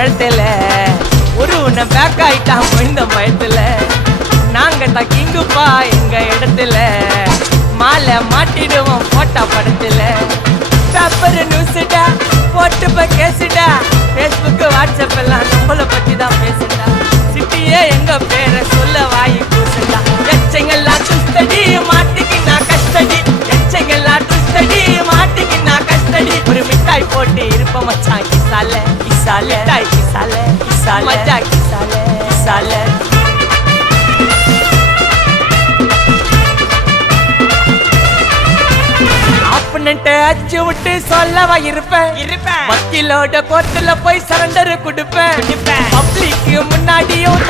முழத்துல ஒரு உன்னை பேக் ஆயிட்டான் இந்த பயத்துல. நாங்க தான் கிங்குப்பா எங்க இடத்துல, மாலை மாட்டிடுவோம் போட்டா படத்துல. பேப்பர் நியூஸ்டா போட்டு கேசுடா, பேஸ்புக் வாட்ஸ்அப் எல்லாம் நம்மளை பத்தி தான் பேசுடா. சிட்டியே எங்க பேரை சொல்ல வாய் கூசுடா. எச்சங்கெல்லாம் துஸ்தடி மாட்டிக்கு நான் கஸ்டடி, எச்சங்கெல்லாம் துஸ்தடி மாட்டிக்கு நான் கஸ்டடி. ஒரு மிட்டாய் போட்டு இருப்ப மச்சான் கிசால கிசால, மிட்டாய் கிசால கிசால, மச்சா கிசால கிசால. அச்சு விட்டு சொல்லவா இருப்பேன், வக்கீலோட கோர்ட்டுல போய் சரண்டர் கொடுப்பேன். பப்ளிக்கு முன்னாடியும்